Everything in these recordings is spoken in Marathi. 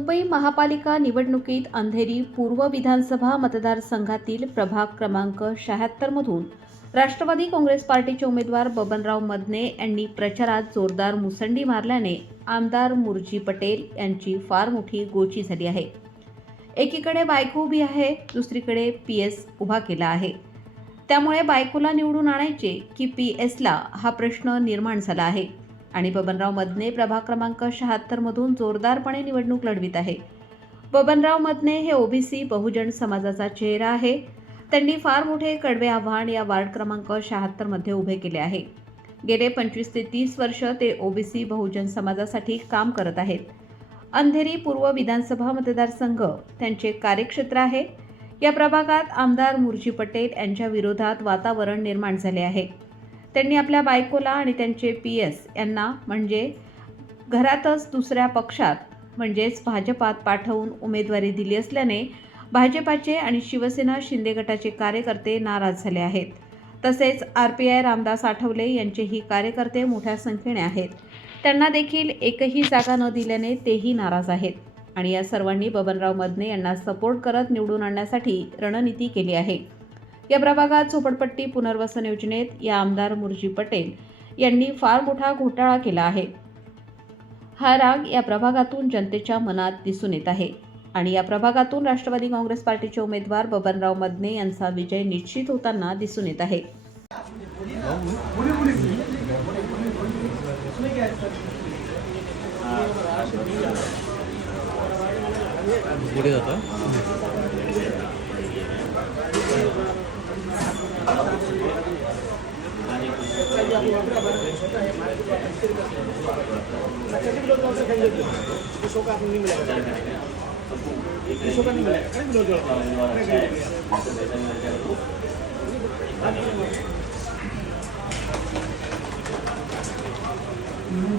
मुंबई महापालिका निवडणुकीत अंधेरी पूर्व विधानसभा मतदारसंघातील प्रभाग क्रमांक 76 मधून राष्ट्रवादी काँग्रेस पार्टीचे उमेदवार बबनराव मदने यांनी प्रचारात जोरदार मुसंडी मारल्याने आमदार मुर्जी पटेल यांची फार मोठी गोची झाली आहे। एकीकडे बायको उभी आहे, दुसरीकडे पीएस उभा केला आहे। त्यामुळे बायकोला निवडून आणायचे की पीएसला हा प्रश्न निर्माण झाला आहे आणि बबनराव मदने प्रभाग क्रमांक 76 मधून जोरदारपणे निवडणूक लढवित आहे। बबनराव मदने हे ओबीसी बहुजन समाजाचा चेहरा आहे। त्यांनी फार मोठे कडवे आव्हान या वार्ड क्रमांक 76 मध्ये उभे केले आहे। गेले 25 ते 30 वर्ष ते ओबीसी बहुजन समाजासाठी काम करत आहेत। अंधेरी पूर्व विधानसभा मतदारसंघ त्यांचे कार्यक्षेत्र आहे। या प्रभागात आमदार मुर्जी पटेल यांच्या विरोधात वातावरण निर्माण झाले आहे। त्यांनी आपल्या बायकोला आणि त्यांचे पीएस यांना म्हणजे घरातच दुसऱ्या पक्षात म्हणजेच भाजपात पाठवून उमेदवारी दिली असल्याने भाजपाचे आणि शिवसेना शिंदे गटाचे कार्यकर्ते नाराज झाले आहेत। तसेच आरपीआय रामदास आठवले यांचेही कार्यकर्ते मोठ्या संख्येने आहेत। त्यांना देखील एकही जागा न दिल्याने तेही नाराज आहेत आणि या सर्वांनी बबनराव मदने यांना सपोर्ट करत निवडून आणण्यासाठी रणनीती केली आहे। या प्रभागात झोपडपट्टी पुनर्वसन योजनेत या आमदार मुर्जी पटेल यांनी फार मोठा घोटाळा केला आहे। हा राग या प्रभागातून जनतेच्या मनात दिसून येत आहे आणि या प्रभागातून राष्ट्रवादी काँग्रेस पार्टीचे उमेदवार बबनराव मदने यांचा विजय निश्चित होताना दिसून येत आहे।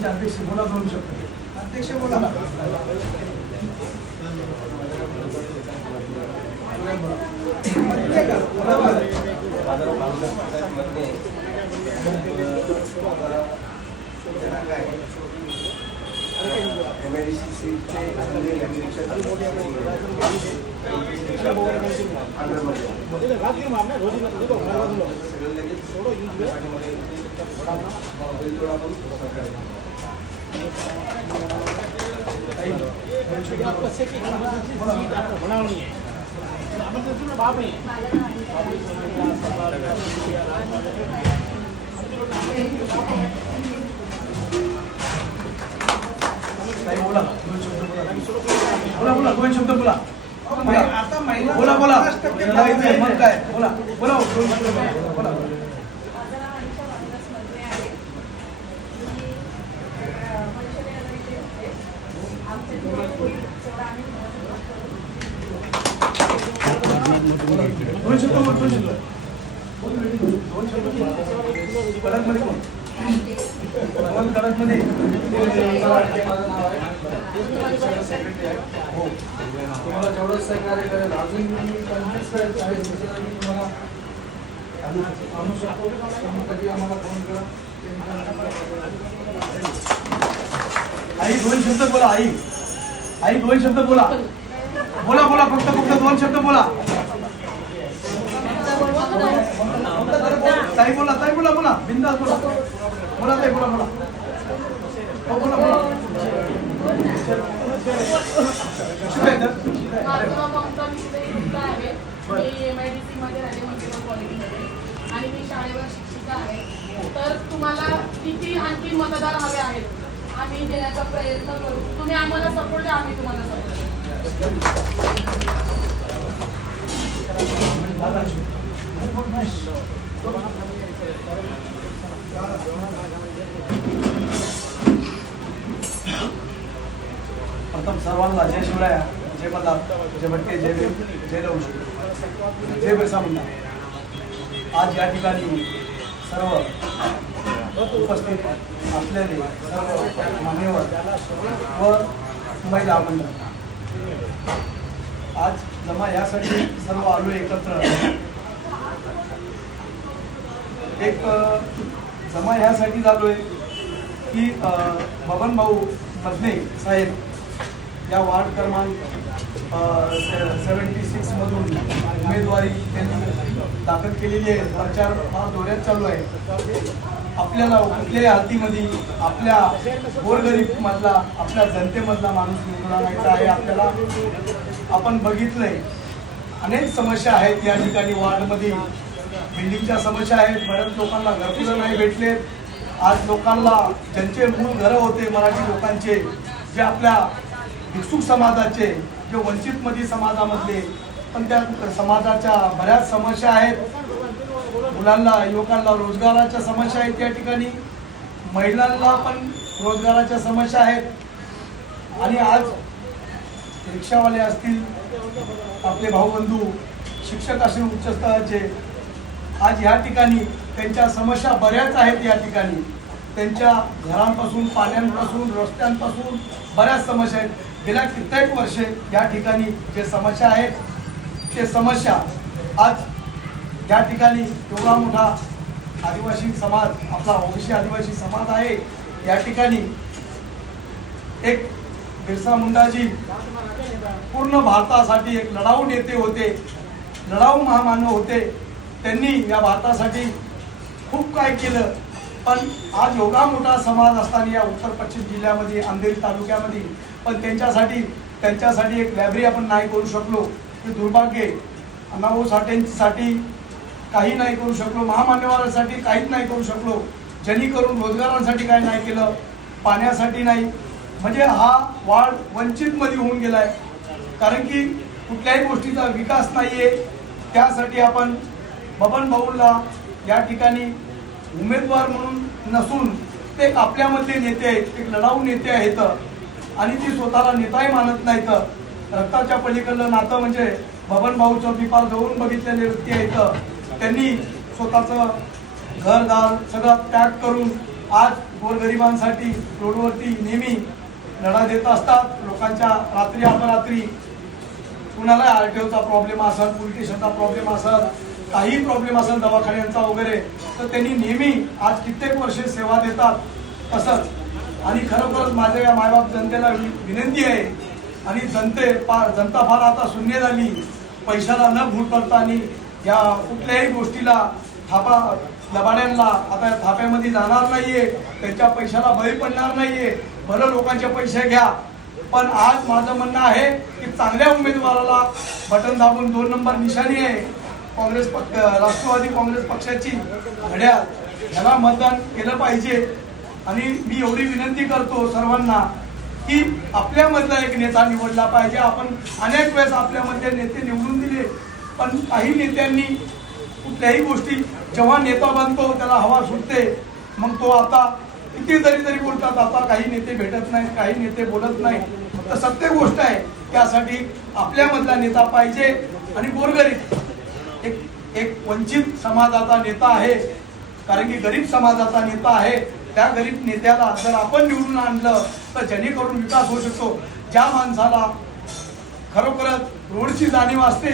अध्यक्ष बोला, दोन शब्द अध्यक्ष बोला। बोला दोन शब्द बोला। आता महिला बोला बोला मग काय बोला बोला दोन शब्द बोला। दोन शब्द बोल, दोन शब्द दोन शब्द कडक मध्ये बोल, दोन कडक मध्ये हो तुम्हाला जेवढं सहकार्य करेल अजून मी कन्व्हिन्स करायचं आहे तुम्हाला आणू शकतो। कधी आम्हाला फोन करा। आई दोन शब्द बोला, आई दोन शब्द बोला बोला बोला फक्त दोन शब्द बोला। ताई बोला बोला बिंदास बोला बोला ताई बोला बोला बोला बोला। आणि मी शाळेवर शिक्षिका आहे। तर तुम्हाला किती आणखी मतदार हवे आहेत आम्ही देण्याचा प्रयत्न करू। तुम्ही आम्हाला सपोर्ट द्या, आम्ही तुम्हाला सपोर्ट प्रथम सर्वांना जय शिवराया, जय मल्हार, जय भटके, जय भीम, जय लवश, जय बिरसा मुंडा। आज या ठिकाणी सर्व उपस्थित असलेले सर्व मान्यवर व महिला मंडळ आज जमा यासाठी सर्व आलो एकत्र। एक जमा यासाठी झालोय की बबन भाऊ मदने साहेब या वार्ड क्रमांक 76 मधून उमेदवारी त्यांनी दाखल केलेली आहे. प्रचार हा जोरात चालू आहे. आपल्याला कुठल्याही हातीमध्ये आपल्या गोरगरीब मधला आपल्या जनतेमधला माणूस निवडून आणायचा आहे. आपल्याला आपण बघितलंय अनेक समस्या आहेत या ठिकाणी वार्डमध्ये. बिल्डिंगच्या समस्या आहेत. बऱ्याच लोकांना घरकुलं नाही भेटले. आज लोकांना ज्यांचे मूळ घरं होते मराठी लोकांचे, जे आपल्या भिक्षुक समाजाचे, जे वंचितमध्ये समाजामधले, पण त्या समाजाच्या बऱ्याच समस्या आहेत. मुलांना युवकांना रोजगाराच्या समस्या आहेत. त्या ठिकाणी महिलांना पण रोजगाराच्या समस्या आहेत. आणि आज रिक्षावाले असतील, आपले भाऊबंधू शिक्षक असतील उच्च स्तराचे, आज या ठिकाणी त्यांच्या समस्या बऱ्याच आहेत. या ठिकाणी त्यांच्या घरांपासून, पाण्यापासून, रस्त्यांपासून बऱ्याच समस्या आहेत. गेल्या कित्येक वर्षे या ठिकाणी जे समस्या आहेत ते समस्या आज या ठिकाणी एवढा मोठा आदिवासी समाज, आपला ओबीसी आदिवासी समाज आहे. या ठिकाणी एक बिरसा मुंडाजी पूर्ण भारतासाठी एक लढाऊ नेते होते, लढाऊ महामानव होते. त्यांनी या भारतासाठी खूप काय केलं. पण आज एवढा मोठा समाज असताना या उत्तर पश्चिम जिल्ह्यामध्ये, अंधेरी तालुक्यामध्ये, पण त्यांच्यासाठी एक लायब्ररी आपण नाही करू शकलो. हे दुर्भाग्य. अण्णाभाऊ साठेंसाठी काही नाही करू शकलो, महामान्यवरांसाठी काहीच नाही करू शकलो, जेणेकरून रोजगारांसाठी काही नाही केलं, पाण्यासाठी नाही. म्हणजे हा वाढ वंचित मध्ये होऊन गेलाय. कारण की कुठल्याही गोष्टीचा विकास नाहीये. त्यासाठी आपण बबन भाऊला या ठिकाणी उमेदवार म्हणून नसून ते आपल्यामधले नेते आहेत, एक लढाऊ नेते आहेत आणि ती स्वतःला नेताही मानत नाहीत. रक्ताच्या पलीकडलं नातं म्हणजे बबन भाऊचं पिपाल जवळून बघितलेले व्यक्ती आहेत. त्यांनी स्वतःचं घरदार सगळं त्याग करून आज गोरगरिबांसाठी रोडवरती नेहमी लढा देत असतात. लोकांच्या रात्री अपरात्री कुणाला आरटीओचा प्रॉब्लेम असेल, पोलीस स्टेशनचा प्रॉब्लेम असेल, काही प्रॉब्लेम असेल दवाखान्यांचा वगैरे, तर त्यांनी नेहमी आज कित्येक वर्षे सेवा देतात. तसंच आणि खरोखरच माझ्या या मायबाप जनतेला विनंती आहे, आणि जनता फार आता शून्य झाली. पैशाला न भूट करताना या कुठल्याही गोष्टीला थापा लबाड्यांना आता या थाप्यामध्ये जाणार नाहीये, त्यांच्या पैशाला बळी पडणार नाहीये. भलं लोकांचे पैसे घ्या, पण आज माझं म्हणणं आहे की चांगल्या उमेदवाराला बटन दाबून 2 नंबर निशाणी आहे काँग्रेस पक्ष, राष्ट्रवादी काँग्रेस पक्षाची घड्याळ, ह्याला मतदान केलं पाहिजे. आणि मी एवढी विनंती करतो सर्वांना की आपल्यामधला एक नेता निवडला पाहिजे. आपण अनेक वेळेस आपल्यामध्ये नेते निवडून दिले, पण काही नेत्यांनी कुठल्याही गोष्टी जेव्हा नेता बनतो त्याला हवा सुटते. मग तो आता किती तरी बोलतात, आता काही नेते भेटत नाहीत, काही नेते बोलत नाहीत. तर सत्य गोष्ट आहे. त्यासाठी आपल्यामधला नेता पाहिजे. आणि गोरगरीब एक वंचित समाजाचा नेता आहे, कारण की गरीब समाजाचा नेता आहे. त्या गरीब नेत्याला जर आपण निवडून आणलं तर जेणेकरून विकास होऊ शकतो. ज्या माणसाला खरोखरच रोडची जाणीव असते,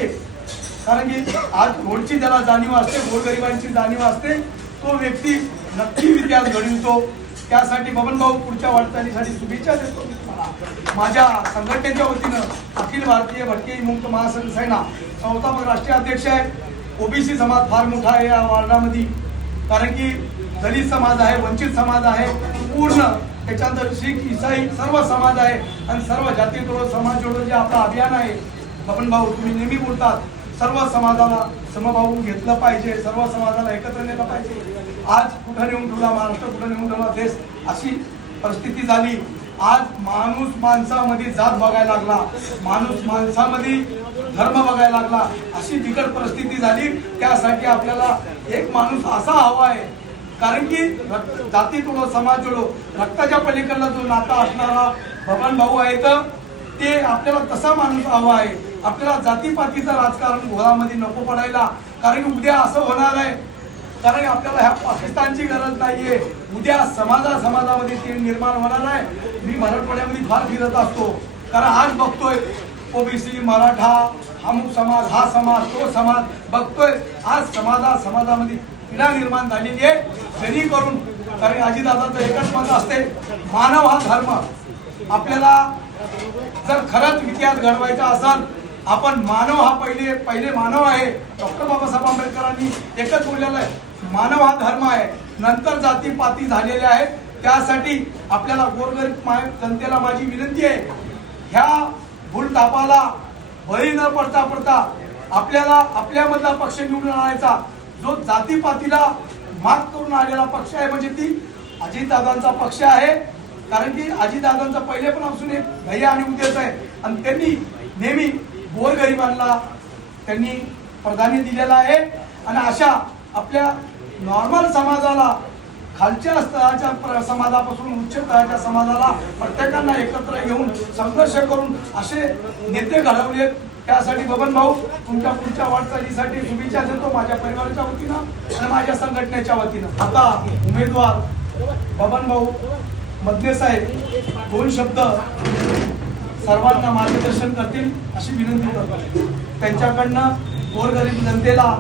कारण की आज रोडची ज्याला जाणीव असते, गोरगरिबांची जाणीव असते, तो व्यक्ती नक्की विकास घडवितो. त्यासाठी बबन भाऊ पुढच्या वाटचालीसाठी शुभेच्छा देतो. माझ्या संघटनेच्या वतीनं अखिल भारतीय भटके मुक्त महासंघ सेना संस्थापक राष्ट्रीय अध्यक्ष आहे. ओबीसी समाज फार मोठा आहे या वार्डामध्ये, कारण की दलित समाज आहे, वंचित समाज आहे, पूर्ण त्याच्यानंतर शीख ईसाई सर्व समाज आहे. आणि सर्व जाती तोड समाज जोडून जे आपलं अभियान आहे, बबन भाऊ तुम्ही नेहमी बोलतात सर्व समाजाला समभावून घेतलं पाहिजे, सर्व समाजाला एकत्र नेलं पाहिजे. आज कुठं नेऊन ठेवला महाराष्ट्र, कुठं नेऊन ठेवला देश, अशी परिस्थिती झाली. आज माणूस माणसामध्ये जात बघायला लागला, माणूस माणसामध्ये धर्म बघायला लागला, अशी बिकट परिस्थिती झाली. त्यासाठी आपल्याला एक माणूस असा हवा आहे, कारण की जाती तोडो समाज जोडो, रक्ताच्या पलीकडला जो नाता असणारा बबन भाऊ आहे, तर ते आपल्याला तसा माणूस हवा आहे. आपल्याला जातीपातीचं राजकारण घोळामध्ये नको पडायला, कारण की उद्या असं होणार आहे, कारण आपल्याला ह्या पाकिस्तानची गरज नाहीये. उद्या समाजामध्ये ते निर्माण होणार आहे. मी मराठवाड्यामध्ये फार फिरत असतो, कारण आज बघतोय ओबीसी, मराठा, अमुक समाज, हा समाज, तो समाज बघतोय. आज समाजामध्ये पीडा निर्माण झालेली आहे. जेणेकरून, कारण अजितदादाचं एकच मत असते, मानव हा धर्म. आपल्याला जर खरंच इतिहास घडवायचा असेल, आपण मानव हा पहिले मानव आहे. डॉक्टर बाबासाहेब आंबेडकरांनी एकच बोललेलं आहे, मानव हा धर्म आहे, नंतर जातीपाती झालेल्या आहेत. त्यासाठी आपल्याला गोरगरीब जनतेला माझी विनंती आहे, ह्या भूलथापाला बळी न पडता आपल्याला आपल्यामधला पक्ष निवडून आणायचा. जो जातीपातीला मात करून आलेला पक्ष आहे म्हणजे ती अजितदादांचा पक्ष आहे. कारण की अजितदादांचा पहिले पण असून एक ध्येय आणि उद्देश आहे आणि त्यांनी नेहमी गोरगरिबांना त्यांनी प्राधान्य दिलेलं आहे. आणि अशा आपल्या नॉर्मल समाजाला, खालच्या स्तराच्या समाजापासून उच्च स्तराच्या समाजाला प्रत्येकांना एकत्र घेऊन संघर्ष करून असे नेते घडवलेत. त्यासाठी बबन भाऊ तुमच्या पुढच्या वाटचालीसाठी शुभेच्छा देतो माझ्या परिवाराच्या वतीनं आणि माझ्या संघटनेच्या वतीनं. आता उमेदवार बबन भाऊ मधने साहेब 2 शब्द सर्वांना मार्गदर्शन करतील अशी विनंती करतो. त्यांच्याकडनं गोरगरीब जनतेला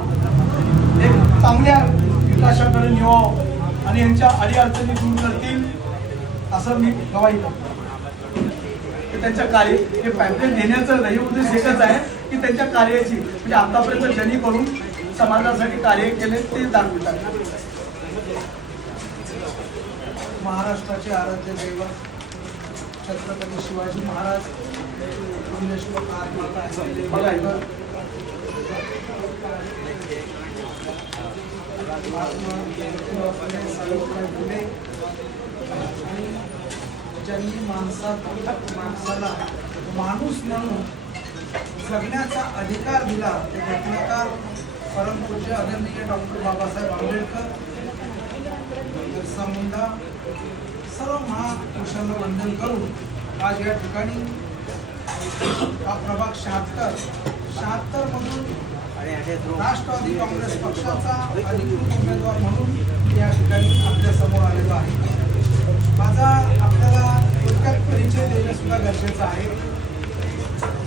एक चांगल्या विकासाकडे नेवावं आणि यांच्या अडीअडचणी दूर करतील असं मी गवाही करतो. त्यांच्या कार्य हे पॅम्पलेट देण्याचं ध्येय उद्देश एकच आहे की त्यांच्या कार्याची म्हणजे आतापर्यंत ज्यांनी करून समाजासाठी कार्य केले ते दाखवतात. महाराष्ट्राचे आराध्य दैवत छत्रपती शिवाजी महाराज, पुण्यश्लोक आत्माता असलेले सावित्रीबाई फुले आणि ज्यांनी माणसाला माणूस म्हणून जगण्याचा अधिकार दिला ते घटनाकार परमपूज्य आदरणीय डॉक्टर बाबासाहेब आंबेडकर, बिरसा मुंडा सर्व महापुरुषांना वंदन करून आज या ठिकाणी हा प्रभाग 76 मधून राष्ट्रवादी काँग्रेस पक्षाचा अधिकृत उमेदवार म्हणून या ठिकाणी आपल्या समोर आलेलो आहे. माझा आपल्याला थोडक्यात परिचय देणं सुद्धा गरजेचं आहे.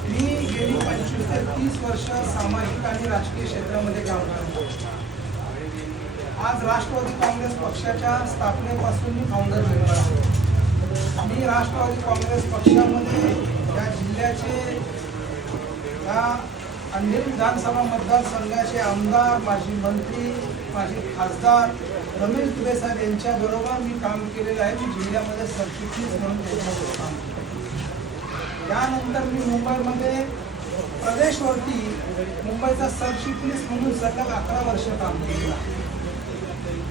मी गेली 25 ते 30 वर्ष सामाजिक आणि राजकीय क्षेत्रामध्ये काम करतो. आज राष्ट्रवादी काँग्रेस पक्षाच्या स्थापनेपासून मी फाउंडर मेंबर आहे. मी राष्ट्रवादी काँग्रेस पक्षामध्ये या जिल्ह्याचे या अंधेरी विधानसभा मतदारसंघाचे आमदार, माजी मंत्री, माजी खासदार रमेश दुबे साहेब यांच्याबरोबर मी काम केलेलं आहे. मी जिल्ह्यामध्ये सरचिटणीस म्हणून त्यांच्याबरोबर काम केलं. त्यानंतर मी मुंबईमध्ये प्रदेशवरती मुंबईचा सरचिटणीस म्हणून सलग 11 वर्ष काम केलेलं आहे.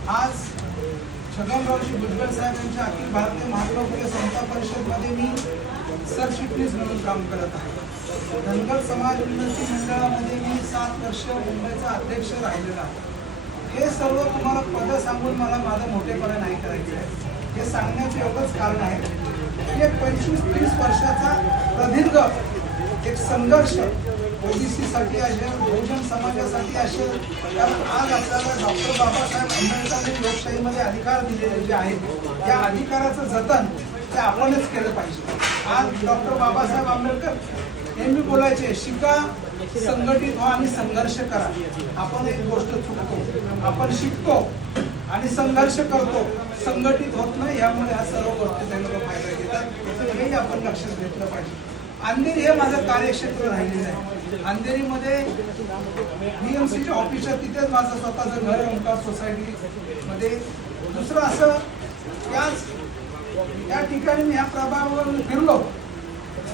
आज छगनरावजी भुजबळ साहेब यांच्या अखिल भारतीय महात्मा फुले समता परिषदमध्ये मी सरचिटणीस म्हणून काम करत आहे. धनगर समाज उन्नती मंडळामध्ये मी 7 वर्ष मुंबईचा अध्यक्ष राहिलेला आहे. हे सर्व तुम्हाला पद सांगून मला माझं मोठेपणा नाही करायचं आहे. हे सांगण्याचं एवढंच कारण आहे की एक 25-30 वर्षाचा प्रदीर्घ एक संघर्ष ओबीसीसाठी असेल, बहुजन समाजासाठी असेल. कारण आज आपल्याला डॉक्टर बाबासाहेब आंबेडकरांनी लोकशाहीमध्ये अधिकार दिलेले जे आहेत त्या अधिकाराचं जतन ते आपणच केलं पाहिजे. आज डॉक्टर बाबासाहेब आंबेडकर नेहमी बोलायचे, शिका, संघटित व्हा आणि संघर्ष करा. आपण एक गोष्ट चुकतो, आपण शिकतो आणि संघर्ष करतो, संघटित होत नाही. यामुळे या सर्व गोष्टी त्यांना फायदा घेतात. हेही आपण लक्षात घेतलं पाहिजे. अंधेरी हे माझं कार्यक्षेत्र राहिलेलं आहे. अंधेरीमध्ये BMCचे ऑफिसर, तिथेच माझं स्वतःचं घर, ओंकार सोसायटीमध्ये. दुसरं असं या ठिकाणी मी ह्या प्रभागावर फिरलो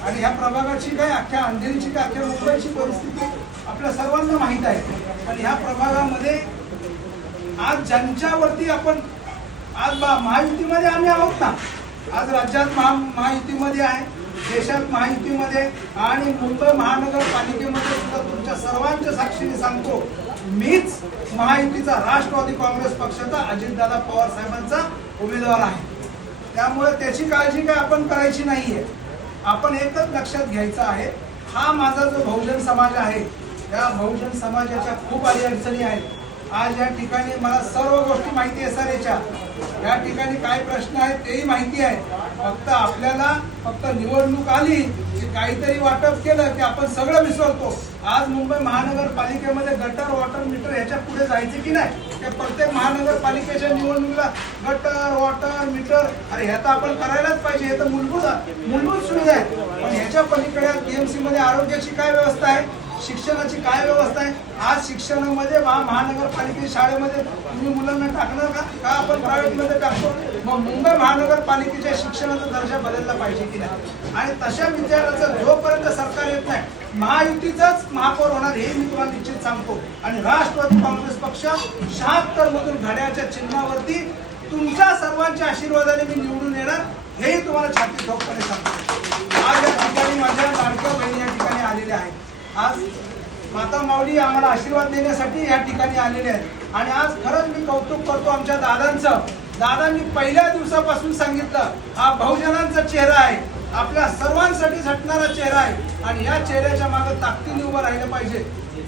आणि ह्या प्रभागाची काय, अख्ख्या अंधेरीची काय, अख्ख्या मुंबईची परिस्थिती आपल्या सर्वांना माहीत आहे. पण ह्या प्रभागामध्ये आज ज्यांच्यावरती आपण आज महायुतीमध्ये आम्ही आहोत ना, आज राज्यात महायुतीमध्ये आहे, देशात महायुतीमध्ये आणि मुंबई महानगरपालिकेमध्ये सुद्धा तुमच्या सर्वांच्या साक्षीने सांगतो, मीच महायुतीचा राष्ट्रवादी काँग्रेस पक्षाचा अजितदादा पवार साहेबांचा उमेदवार आहे. त्यामुळे त्याची काळजी काय आपण करायची नाहीये. आपण एकच लक्षात घ्यायचं आहे, हा माझा जो बहुजन समाज आहे त्या बहुजन समाजाच्या खूप अडचणी आहेत. आज या ठिकाणी मला सर्व गोष्टी माहिती आहे सरेच्या. या ठिकाणी काय प्रश्न आहेत तेही माहिती आहे. फक्त आपल्याला निवडणूक आली की काहीतरी वाटप केलं की आपण सगळं विसरतो. आज मुंबई महानगरपालिकेमध्ये गटर, वॉटर मीटर ह्याच्या पुढे जायचे की नाही त्या प्रत्येक महानगरपालिकेच्या निवडणुकीला गटर वॉटर मीटर अरे ह्या तर आपण करायलाच पाहिजे, हे तर मूलभूत सुविधा आहेत. पण ह्याच्या पलीकडे बीएमसी मध्ये आरोग्याची काय व्यवस्था आहे, शिक्षणाची काय व्यवस्था आहे? आज शिक्षणामध्ये महानगरपालिकेच्या शाळेमध्ये तुम्ही मुलांना टाकणार का आपण प्रायव्हेटमध्ये टाकतो? मग मुंबई महानगरपालिकेच्या शिक्षणाचा दर्जा बदलला पाहिजे की नाही? आणि तशा विचाराचा जोपर्यंत सरकार येत नाही, महायुतीचाच महापौर होणार हे मी तुम्हाला निश्चित सांगतो. आणि राष्ट्रवादी काँग्रेस पक्ष 76 मधून घड्याळच्या चिन्हावरती तुमच्या सर्वांच्या आशीर्वादाने मी निवडून येणार हेही तुम्हाला छाती ठोकपणे सांगतो. आज या ठिकाणी माझ्या लाडक्या बहिणी या ठिकाणी आलेल्या आहेत. आज माता माऊली आम्हाला आशीर्वाद देण्यासाठी या ठिकाणी आलेले आहेत. आणि आज खरंच मी कौतुक करतो आमच्या दादांचं. दादांनी पहिल्या दिवसापासून सांगितलं हा बहुजनांचा चेहरा आहे, आपल्या सर्वांसाठी झटणारा चेहरा आहे आणि या चेहऱ्याच्या मागे ताकदीने उभं राहिलं पाहिजे.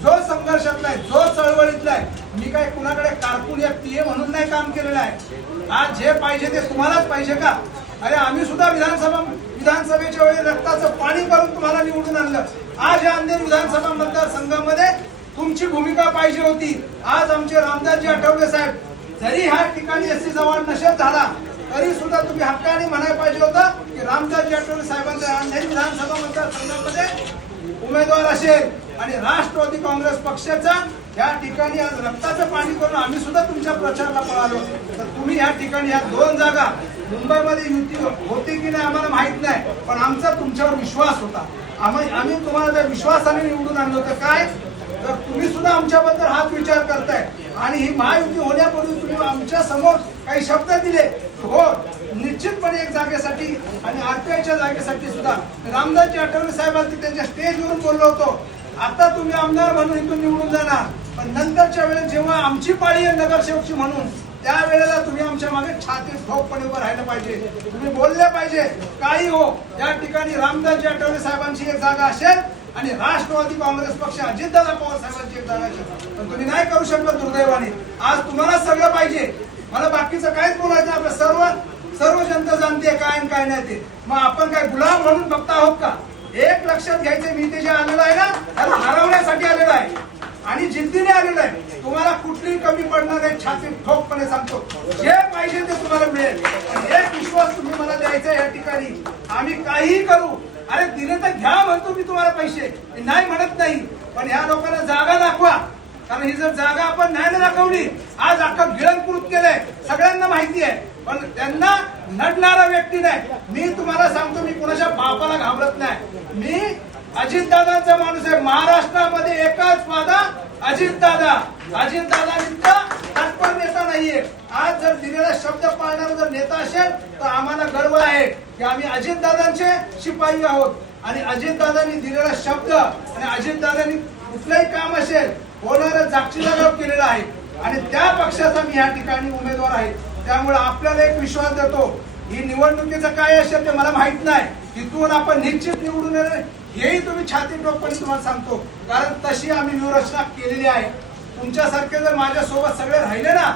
जो संघर्षातला आहे, जो चळवळीतला आहे, मी काय कुणाकडे कारकून या पीए म्हणून नाही काम केलेलं आहे. आज जे पाहिजे ते तुम्हालाच पाहिजे का? अरे आम्ही सुद्धा विधानसभेच्या वेळी रक्ताचं पाणी करून तुम्हाला निवडून आणलं. आज या अंधेरी विधानसभा मतदारसंघामध्ये तुमची भूमिका पाहिजे होती. आज आमचे रामदासजी आठवले साहेब जरी ह्या ठिकाणी एससी जवळ नशेत झाला तरी सुद्धा तुम्ही हक्काने म्हणायला पाहिजे होतं की रामदासजी आठवले साहेबांच्या अंधेरी विधानसभा मतदारसंघामध्ये उमेदवार असेल. आणि राष्ट्रवादी काँग्रेस पक्षाचा या ठिकाणी आज रक्ताचं पाणी करून आम्ही सुद्धा तुमच्या प्रचाराला पळालो. तर तुम्ही या ठिकाणी या 2 जागा मुंबईमध्ये युती होती की नाही आम्हाला माहित नाही, पण आमचा तुमच्यावर विश्वास होता. आम्ही तुम्हाला त्या विश्वासाने निवडून आणलं होतं. काय तर तुम्ही सुद्धा आमच्याबद्दल हाच विचार करताय आणि ही महायुती होण्यापूर्वी तुम्ही आमच्या समोर काही शब्द दिले. हो निश्चितपणे एक जागेसाठी आणि आरपीआयच्या जागेसाठी सुद्धा रामदासजी आठवले साहेबांनी त्यांच्या स्टेजवरून बोललो होतो. आता तुम्ही आमदार म्हणून इथून निवडून जाणार, पण नंतरच्या वेळेस जेव्हा आमची पाळी आहे नगरसेवकची म्हणून त्यावेळेला तुम्ही आमच्या मागे छाती ठोकपणे उभं राहिलं पाहिजे. तुम्ही बोलले पाहिजे काही हो या ठिकाणी रामदासजी आठवले साहेबांची एक जागा असेल आणि राष्ट्रवादी काँग्रेस पक्ष अजितदादा पवार साहेबांची एक जागा असेल, पण तुम्ही नाही करू शकत दुर्दैवाने. आज तुम्हाला सगळं पाहिजे, मला बाकीचं काहीच बोलायचं. आपलं सर्व जनता जाणते काय आणि काय नाही ते. मग आपण काय गुलाम म्हणून बघता आहोत का? एक लक्षात घ्यायचं, मी ते जे आलेलं आहे ना त्याला हरवण्यासाठी आलेलं आहे आणि जिद्दीने आलेलं आहे. तुम्हाला कुठलीही कमी पडणार नाही, छाती ठोकपणे सांगतो. जे पाहिजे ते तुम्हाला मिळेल. एक विश्वास तुम्ही मला द्यायचा या ठिकाणी, आम्ही काहीही करू. अरे दिले तर घ्या म्हणतो मी तुम्हाला पैसे, मी नाही म्हणत नाही, पण ह्या लोकांना जागा दाखवा. कारण ही जर जागा आपण नाही ना दाखवली, आज अख्खं गिळंकृत केलंय सगळ्यांना माहिती आहे, पण त्यांना नडणारा व्यक्ती नाही. मी तुम्हाला सांगतो मी कुणाच्या बापाला घाबरत नाही. मी अजितदादांचा माणूस आहे. महाराष्ट्रामध्ये एकच वादा अजितदादा. अजितदादांचा तत्पर नेता नाहीये. आज जर दिलेला शब्द पाळणारा जर नेता असेल तर आम्हाला गर्व आहे की आम्ही अजितदादांचे शिपाई आहोत. आणि अजितदादांनी दिलेला शब्द आणि अजितदादांनी कुठलंही काम असेल होणारं जागचिलागाव केलेला आहे आणि त्या पक्षाचा मी या ठिकाणी उमेदवार आहे. त्यामुळे आपल्याला एक विश्वास देतो, ही निवडणुकीचं काय असेल ते मला माहित नाही, तिथून आपण निश्चित निवडून येणार हेही तुम्ही छाती ठोकपणे तुम्हाला सांगतो. कारण तशी आम्ही व्यूहरचना केलेली आहे. तुमच्यासारखे जर माझ्यासोबत सगळे राहिले ना,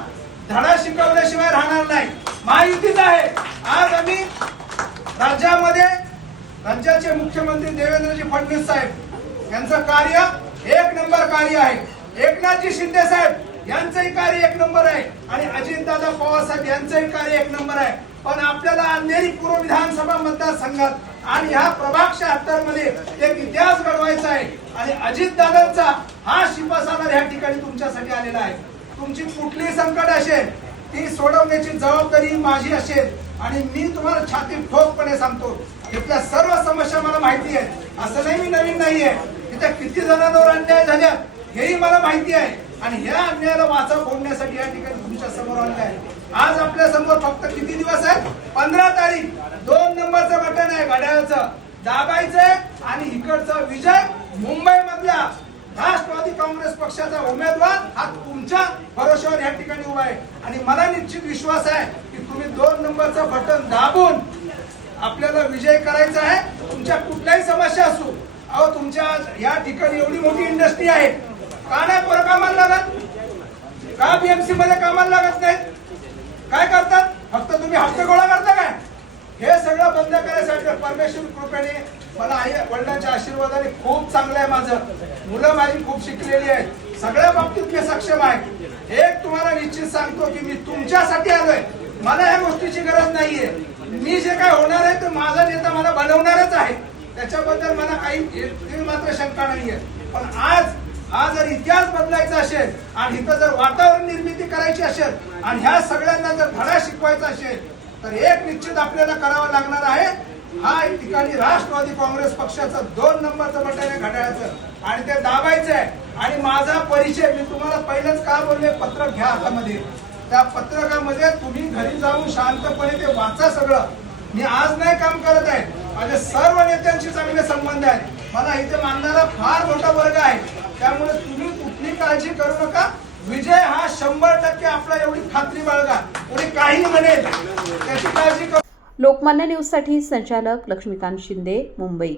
धडा शिकवल्याशिवाय राहणार नाही. महायुतीच आहे. आज आम्ही राज्याचे मुख्यमंत्री देवेंद्रजी फडणवीस साहेब यांचं कार्य 1 नंबर कार्य आहे. एकनाथजी शिंदे साहेब यांचंही कार्य 1 नंबर आहे आणि अजितदादा पवार साहेब यांचंही कार्य 1 नंबर आहे. पण आपल्याला अंधेरी पूर्व विधानसभा मतदारसंघात आणि ह्या प्रभाग 76 मध्ये एक इतिहास घडवायचा आहे आणि अजितदादांचा हा शिपासाला या ठिकाणी तुमच्यासाठी आलेला आहे. तुमची कुठलीही संकट असेल ती सोडवण्याची जबाबदारी माझी असेल आणि मी तुम्हाला छाती ठोकपणे सांगतो, इथल्या सर्व समस्या मला माहिती आहे. असं नाही मी नवीन नाहीये, इथे किती जणांवर अन्याय झाल्या हेही मला माहिती आहे आणि ह्या अन्यायाला वाचा फोडण्यासाठी या ठिकाणी तुमच्या समोर आणलं आहे. आज आपल्या समोर फक्त किती दिवस आहेत? 15 तारीख. 2 नंबरचं बटन आहे घड्याळाचं, दाबायचंय आणि इकडचा विजय मुंबई मधला राष्ट्रवादी काँग्रेस पक्षाचा उमेदवार हा तुमच्या भरोश्यावर या ठिकाणी उभा आहे आणि मला निश्चित विश्वास आहे की तुम्ही 2 नंबरचं बटन दाबून आपल्याला विजय करायचा आहे. तुमच्या कुठल्याही समस्या असू, अहो तुमच्या या ठिकाणी एवढी मोठी इंडस्ट्री आहे, का नाही पोरं कामाला लागत? का बीएमसी मध्ये कामाला लागत नाही? काय करतात? फक्त तुम्ही हप्ते गोळा करता काय? हे सगळं बंद करायसाठी परमेश्वर कृपेने मला आई वडिलांच्या आशीर्वादाने खूप चांगलं आहे. माझं मुलं माझी खूप शिकलेली आहेत, सगळ्या बाबतीत मी सक्षम आहे. एक तुम्हाला निश्चित सांगतो की मी तुमच्यासाठी आलोय. मला या गोष्टीची गरज नाहीये. मी जे काय होणार आहे ते माझा नेता मला बनवणारच आहे. त्याच्याबद्दल मला काही मात्र शंका नाहीये. पण हा जर इतिहास बदलायचा असेल आणि इथं जर वातावरण निर्मिती करायची असेल आणि ह्या सगळ्यांना जर धडा शिकवायचा असेल तर एक निश्चित आपल्याला करावं लागणार आहे. हा ठिकाणी राष्ट्रवादी काँग्रेस पक्षाचं 2 नंबरचं बटन आहे घड्याळाचं आणि ते दाबायचं आहे. आणि माझा परिचय मी तुम्हाला पहिलेच का बोलले, पत्रक घ्या हातामध्ये. त्या पत्रकामध्ये तुम्ही घरी जाऊन शांतपणे ते वाचा सगळं. मी आज नाही काम करत आहे. माझे सर्व नेत्यांशी चांगले संबंध आहेत. मला इथे मानणारा फार मोठा वर्ग आहे. त्यामुळे तुम्ही कुठली काळजी करू नका. विजय हा 100% आपला, एवढी खात्री बाळगा. कोणी काही म्हणेल त्याची काळजी करू. लोकमान्य न्यूजसाठी संचालक लक्ष्मीकांत शिंदे, मुंबई.